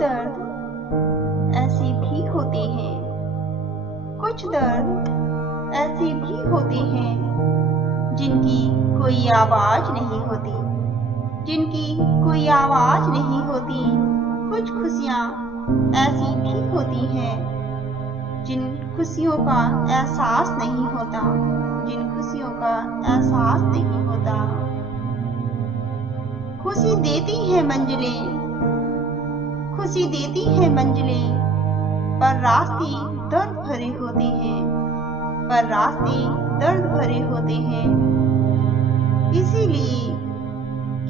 दर्द ऐसे भी होते हैं, कुछ दर्द ऐसे भी होते हैं जिनकी कोई आवाज नहीं होती, जिनकी कोई आवाज नहीं होती। कुछ खुशियाँ ऐसी भी होती हैं जिन खुशियों का एहसास नहीं होता, जिन खुशियों का एहसास नहीं होता। खुशी देती है मंजिलें, खुशी देती है मंजिलें, पर रास्ते दर्द भरे होते हैं, पर रास्ते दर्द भरे होते हैं। इसीलिए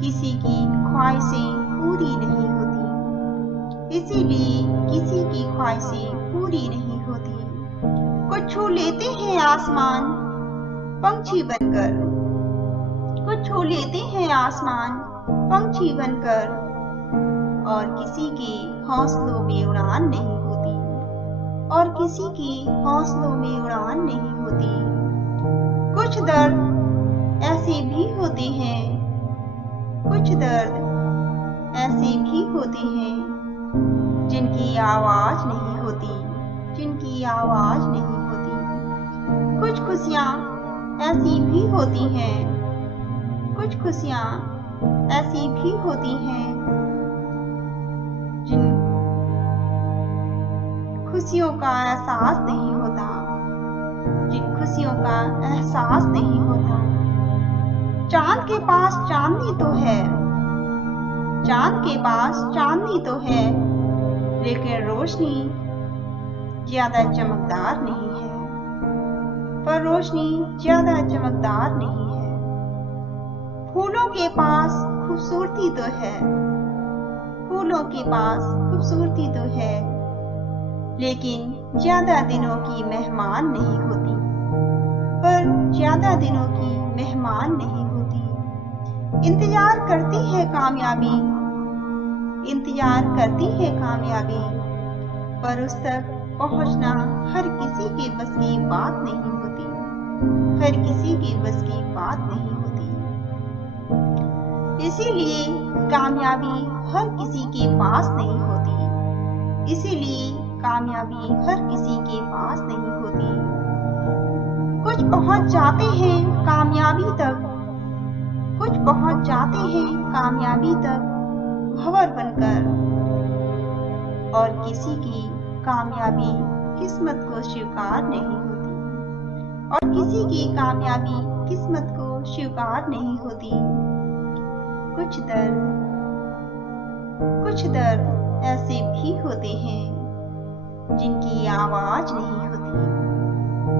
किसी की ख्वाहिशें पूरी नहीं होती, इसीलिए किसी की ख्वाहिशें पूरी नहीं होती। कुछ छू लेते हैं आसमान पंछी बनकर, कुछ छू लेते हैं आसमान पंछी बनकर, और किसी के हौसलों में उड़ान नहीं होती, और किसी के हौसलों में उड़ान नहीं होती। कुछ दर्द ऐसे भी होते हैं, कुछ दर्द ऐसे भी होते हैं जिनकी आवाज नहीं होती, जिनकी आवाज नहीं होती। कुछ खुशियाँ ऐसी भी होती हैं, कुछ खुशियाँ ऐसी भी होती हैं जिन खुशियों का एहसास नहीं होता, जिन खुशियों का एहसास नहीं होता। चांद के पास चांदनी तो है, चांद के पास चांदनी तो है, लेकिन रोशनी ज्यादा चमकदार नहीं है, पर रोशनी ज्यादा चमकदार नहीं है। फूलों के पास खूबसूरती तो है, फूलों के पास खूबसूरती तो है, लेकिन ज्यादा दिनों की मेहमान नहीं होती, पर ज्यादा दिनों की मेहमान नहीं होती। इंतजार करती है कामयाबी, इंतजार करती है कामयाबी, पर उस तक पहुंचना हर किसी के बस की बात नहीं होती, हर किसी के बस की बात नहीं होती। इसीलिए कामयाबी हर किसी के पास नहीं होती, इसीलिए कामयाबी हर किसी के पास नहीं होती। कुछ पहुंच जाते हैं कामयाबी तक, कुछ पहुंच जाते हैं कामयाबी तक भंवर बनकर, और किसी की कामयाबी किस्मत को स्वीकार नहीं होती, और किसी की कामयाबी किस्मत को स्वीकार नहीं होती। कुछ दर्द ऐसे भी होते हैं जिनकी आवाज नहीं होती,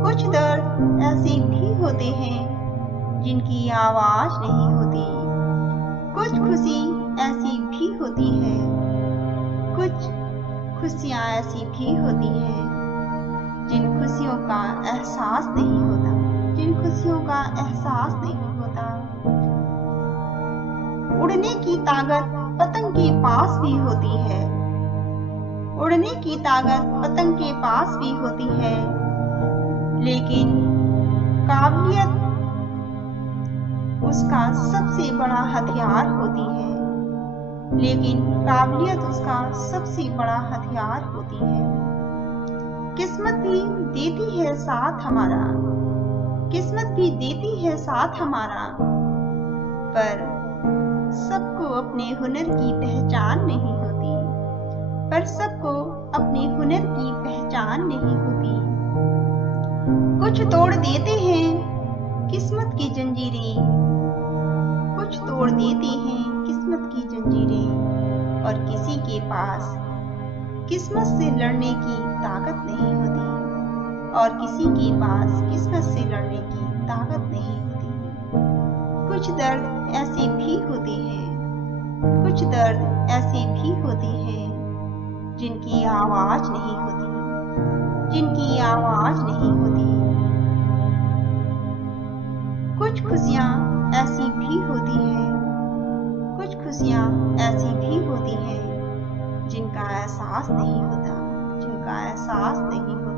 कुछ दर्द ऐसे भी होते हैं जिनकी आवाज नहीं होती। कुछ खुशी ऐसी भी होती है, कुछ खुशियाँ ऐसी भी होती हैं जिन खुशियों का एहसास नहीं होता, जिन खुशियों का एहसास नहीं होता। उड़ने की ताकत पतंग के पास भी होती है, उड़ने की ताकत पतंग के पास भी होती है, लेकिन काबिलियत उसका सबसे बड़ा हथियार होती है, लेकिन काबिलियत उसका सबसे बड़ा हथियार होती है। किस्मत भी देती है साथ हमारा, किस्मत भी देती है साथ हमारा, पर सबको अपने हुनर की पहचान नहीं होती, पर सबको अपने हुनर की पहचान नहीं होती। कुछ तोड़ देते हैं किस्मत की जंजीरें, कुछ तोड़ देते हैं किस्मत की जंजीरें, और किसी के पास किस्मत से लड़ने की ताकत नहीं होती, और किसी के पास किस्मत से लड़ने की ताकत नहीं होती। कुछ दर्द ऐसे भी होते हैं, कुछ दर्द ऐसे भी होते हैं जिनकी आवाज नहीं होती, जिनकी आवाज नहीं होती। कुछ खुशियाँ ऐसी भी होती हैं, कुछ खुशियाँ ऐसी भी होती हैं जिनका एहसास नहीं होता, जिनका एहसास नहीं होता।